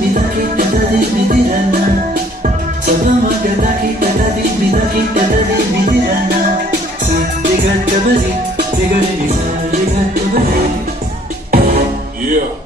midaki tadadi midirana. Sabama gadaki tadadi midaki tadadi midirana. Sa ligat kabali, ligat sa ligat kabali. Yeah.